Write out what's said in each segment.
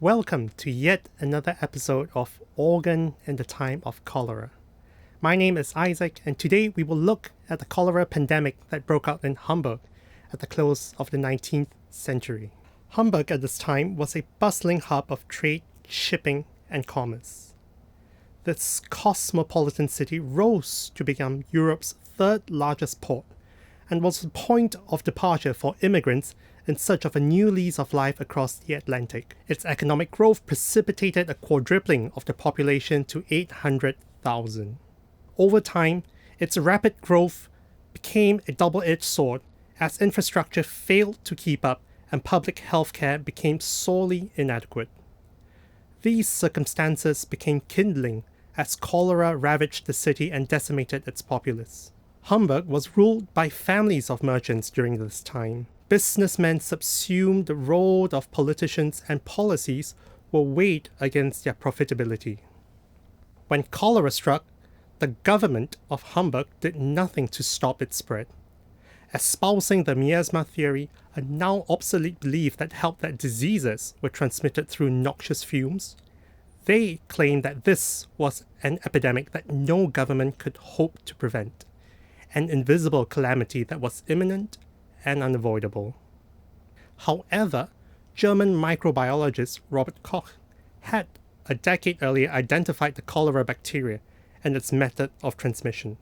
Welcome to yet another episode of Organ in the Time of Cholera. My name is Isaac, and today we will look at the cholera pandemic that broke out in Hamburg at the close of the 19th century. Hamburg at this time was a bustling hub of trade, shipping, and commerce. This cosmopolitan city rose to become Europe's third largest port and was the point of departure for immigrants in search of a new lease of life across the Atlantic. Its economic growth precipitated a quadrupling of the population to 800,000. Over time, its rapid growth became a double-edged sword as infrastructure failed to keep up and public health care became sorely inadequate. These circumstances became kindling as cholera ravaged the city and decimated its populace. Hamburg was ruled by families of merchants during this time. Businessmen subsumed the role of politicians, and policies were weighed against their profitability. When cholera struck, the government of Hamburg did nothing to stop its spread. Espousing the miasma theory, a now obsolete belief that held that diseases were transmitted through noxious fumes, they claimed that this was an epidemic that no government could hope to prevent, an invisible calamity that was imminent and unavoidable. However, German microbiologist Robert Koch had a decade earlier identified the cholera bacteria and its method of transmission.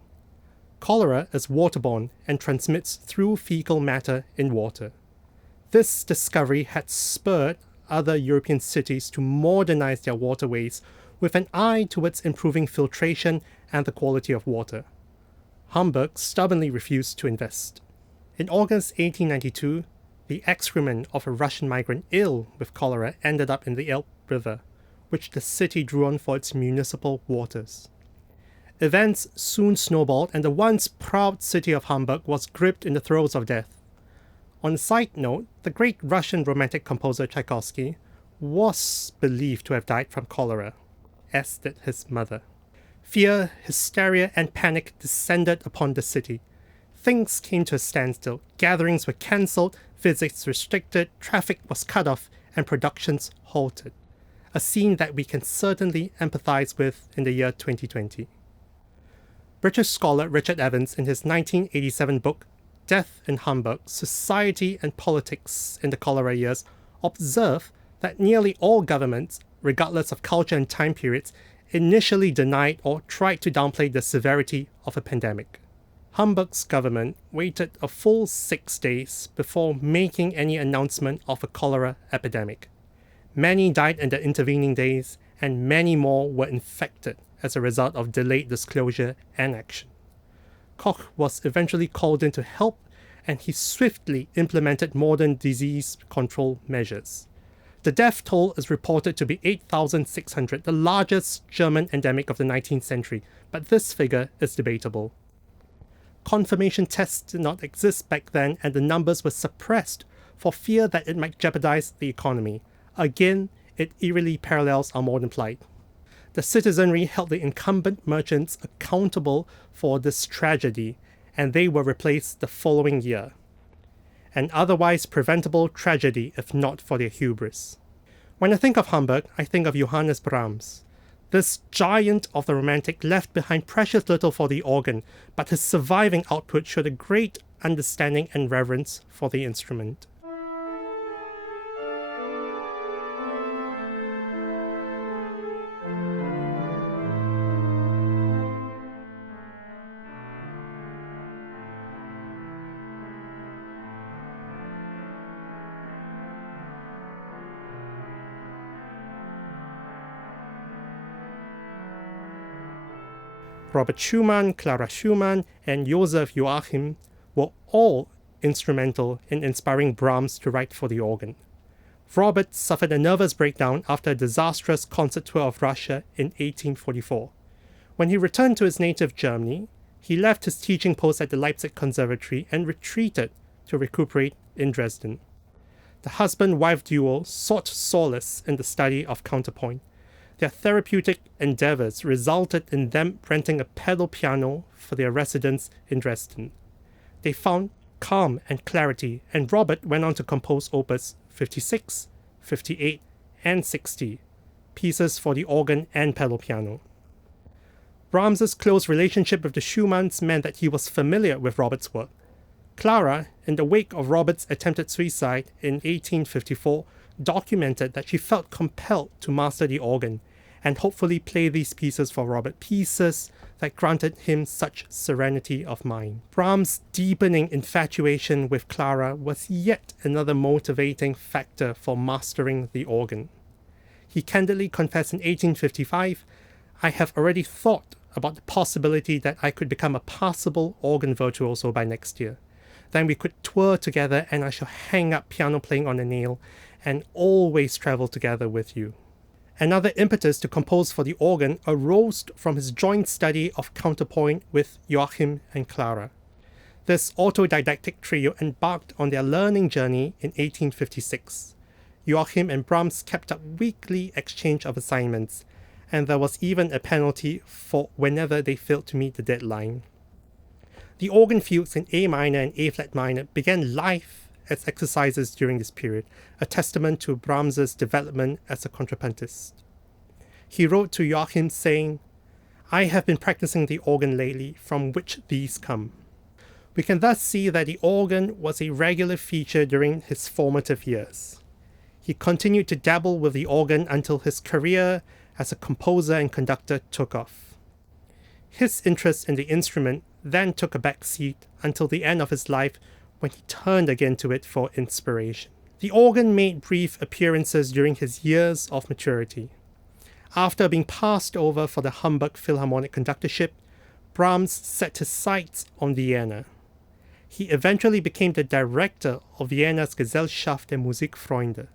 Cholera is waterborne and transmits through fecal matter in water. This discovery had spurred other European cities to modernize their waterways with an eye towards improving filtration and the quality of water. Hamburg stubbornly refused to invest. In August 1892, the excrement of a Russian migrant ill with cholera ended up in the Elbe River, which the city drew on for its municipal waters. Events soon snowballed, and the once proud city of Hamburg was gripped in the throes of death. On a side note, the great Russian romantic composer Tchaikovsky was believed to have died from cholera, as did his mother. Fear, hysteria, and panic descended upon the city. Things came to a standstill, gatherings were cancelled, visits restricted, traffic was cut off, and productions halted. A scene that we can certainly empathize with in the year 2020. British scholar Richard Evans, in his 1987 book, Death in Hamburg, Society and Politics in the Cholera Years, observed that nearly all governments, regardless of culture and time periods, initially denied or tried to downplay the severity of a pandemic. Hamburg's government waited a full 6 days before making any announcement of a cholera epidemic. Many died in the intervening days, and many more were infected as a result of delayed disclosure and action. Koch was eventually called in to help, and he swiftly implemented modern disease control measures. The death toll is reported to be 8,600, the largest German endemic of the 19th century, but this figure is debatable. Confirmation tests did not exist back then, and the numbers were suppressed for fear that it might jeopardize the economy. Again, it eerily parallels our modern plight. The citizenry held the incumbent merchants accountable for this tragedy, and they were replaced the following year. An otherwise preventable tragedy if not for their hubris. When I think of Hamburg, I think of Johannes Brahms. This giant of the Romantic left behind precious little for the organ, but his surviving output showed a great understanding and reverence for the instrument. Robert Schumann, Clara Schumann, and Joseph Joachim were all instrumental in inspiring Brahms to write for the organ. Robert suffered a nervous breakdown after a disastrous concert tour of Russia in 1844. When he returned to his native Germany, he left his teaching post at the Leipzig Conservatory and retreated to recuperate in Dresden. The husband-wife duo sought solace in the study of counterpoint. Their therapeutic endeavors resulted in them renting a pedal piano for their residence in Dresden. They found calm and clarity, and Robert went on to compose opus 56, 58, and 60, pieces for the organ and pedal piano. Brahms's close relationship with the Schumanns meant that he was familiar with Robert's work. Clara, in the wake of Robert's attempted suicide in 1854, documented that she felt compelled to master the organ and hopefully play these pieces for Robert, pieces that granted him such serenity of mind. Brahms' deepening infatuation with Clara was yet another motivating factor for mastering the organ. He candidly confessed in 1855, "I have already thought about the possibility that I could become a passable organ virtuoso by next year. Then we could tour together and I shall hang up piano playing on a nail and always travel together with you." Another impetus to compose for the organ arose from his joint study of counterpoint with Joachim and Clara. This autodidactic trio embarked on their learning journey in 1856. Joachim and Brahms kept up weekly exchange of assignments, and there was even a penalty for whenever they failed to meet the deadline. The organ fugues in A minor and A flat minor began live as exercises during this period, a testament to Brahms's development as a contrapuntist. He wrote to Joachim saying, "I have been practicing the organ lately, from which these come." We can thus see that the organ was a regular feature during his formative years. He continued to dabble with the organ until his career as a composer and conductor took off. His interest in the instrument then took a back seat until the end of his life, when he turned again to it for inspiration. The organ made brief appearances during his years of maturity. After being passed over for the Hamburg Philharmonic conductorship, Brahms set his sights on Vienna. He eventually became the director of Vienna's Gesellschaft der Musikfreunde,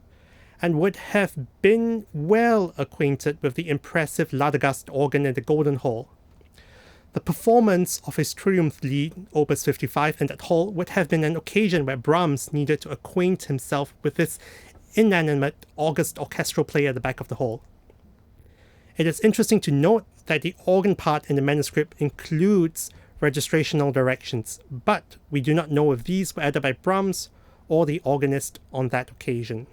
and would have been well acquainted with the impressive Ladegast organ in the Golden Hall. The performance of his Triumphlied, Opus 55, in that hall would have been an occasion where Brahms needed to acquaint himself with this inanimate, august orchestral player at the back of the hall. It is interesting to note that the organ part in the manuscript includes registrational directions, but we do not know if these were added by Brahms or the organist on that occasion.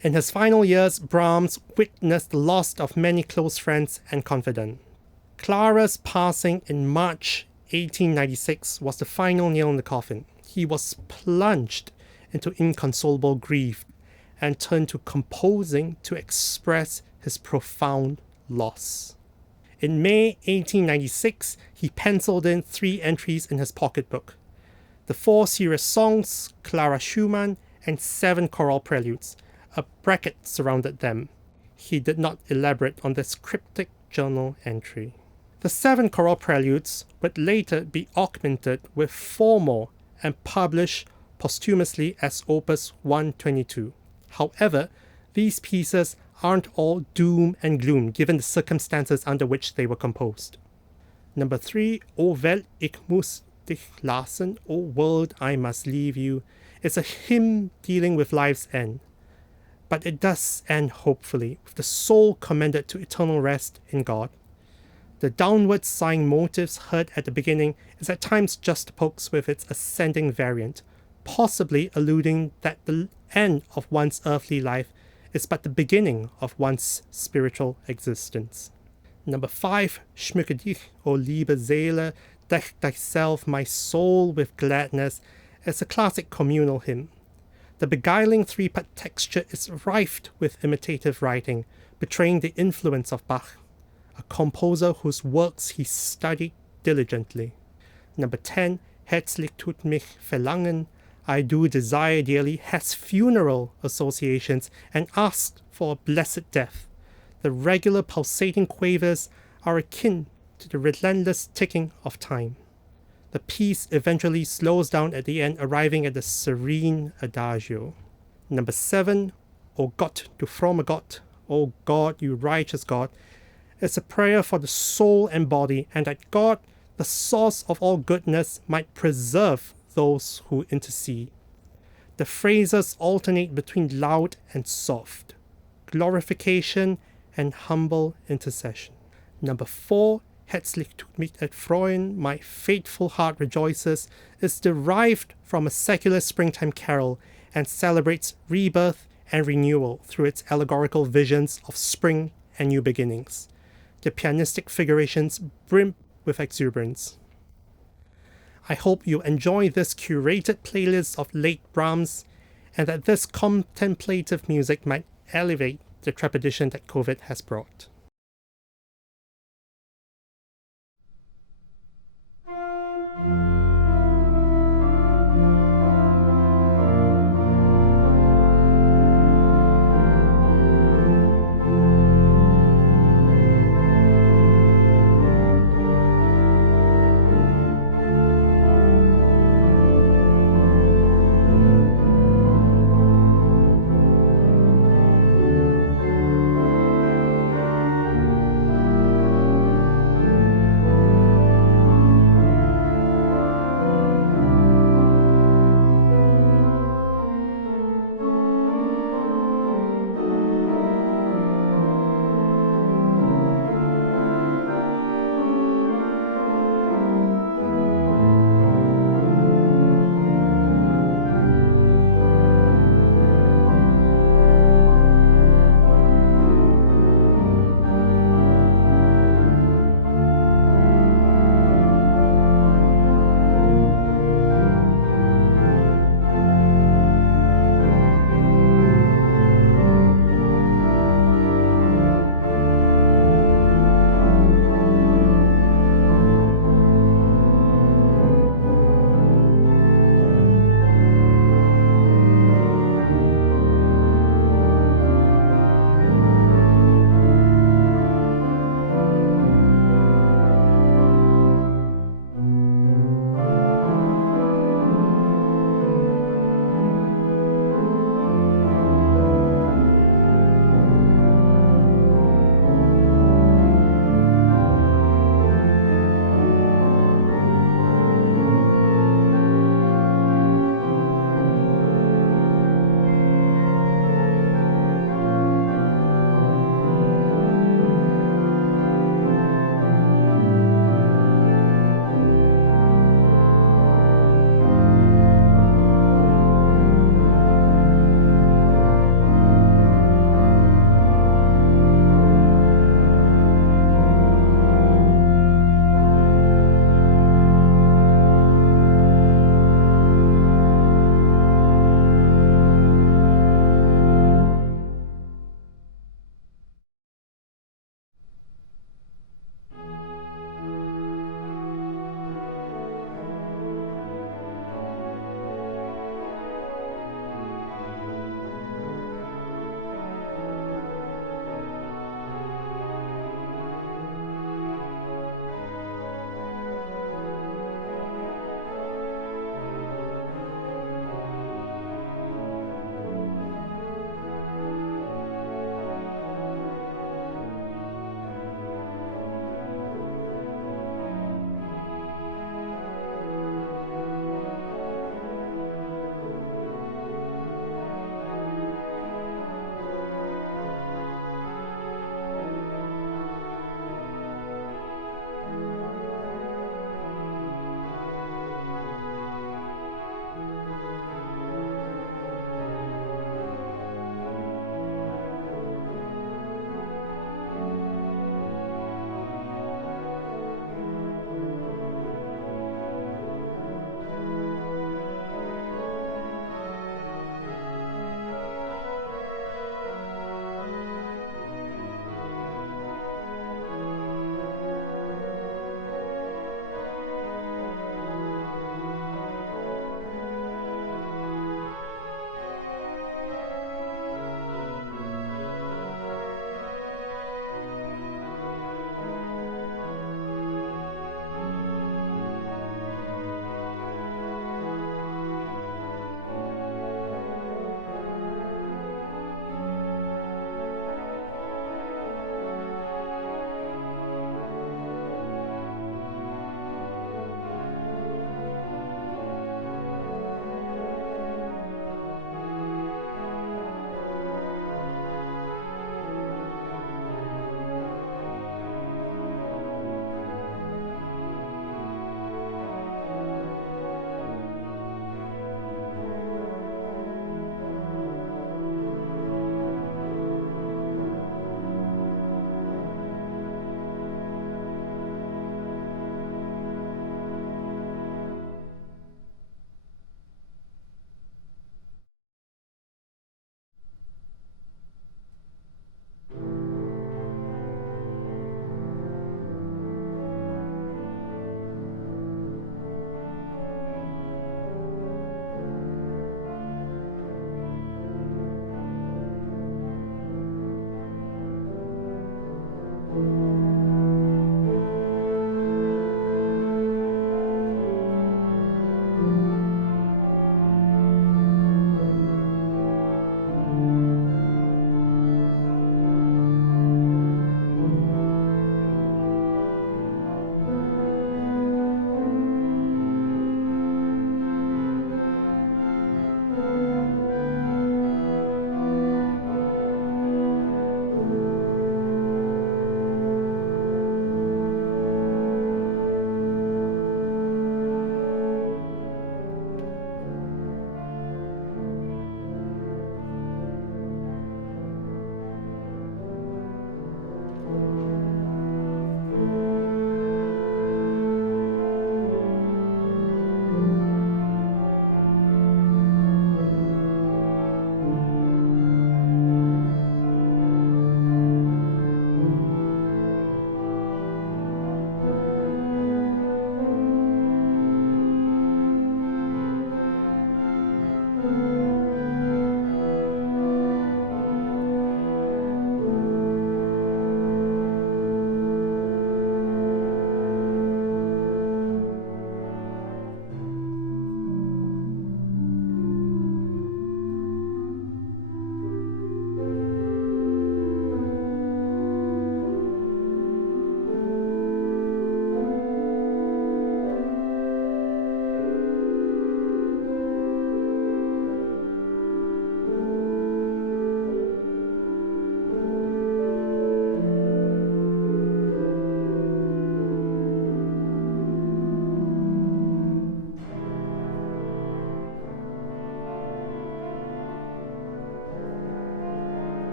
In his final years, Brahms witnessed the loss of many close friends and confidants. Clara's passing in March 1896 was the final nail in the coffin. He was plunged into inconsolable grief and turned to composing to express his profound loss. In May 1896, he penciled in 3 entries in his pocketbook: the 4 serious songs, Clara Schumann, and 7 choral preludes. A bracket surrounded them. He did not elaborate on this cryptic journal entry. The 7 choral preludes would later be augmented with 4 more and published posthumously as Opus 122. However, these pieces aren't all doom and gloom given the circumstances under which they were composed. Number 3, O Welt, ich muss dich lassen, O world, I must leave you, is a hymn dealing with life's end. But it does end hopefully, with the soul commended to eternal rest in God. The downward sighing motives heard at the beginning is at times juxtaposed with its ascending variant, possibly alluding that the end of one's earthly life is but the beginning of one's spiritual existence. Number 5, Schmücke dich, O liebe, Seele, deck thyself, my soul, with gladness, is a classic communal hymn. The beguiling 3-part texture is rife with imitative writing, betraying the influence of Bach, a composer whose works he studied diligently. Number 10, Herzlich, mich, verlangen, I do desire dearly, has funeral associations and asks for a blessed death. The regular pulsating quavers are akin to the relentless ticking of time. The piece eventually slows down at the end, arriving at the serene adagio. Number 7, O Gott, du fromme Gott, O God, you righteous God, is a prayer for the soul and body, and that God, the source of all goodness, might preserve those who intercede. The phrases alternate between loud and soft, glorification and humble intercession. Number 4, Herzlich, mich, erfreuen, my faithful heart rejoices, is derived from a secular springtime carol and celebrates rebirth and renewal through its allegorical visions of spring and new beginnings. The pianistic figurations brim with exuberance. I hope you enjoy this curated playlist of late Brahms, and that this contemplative music might elevate the trepidation that COVID has brought.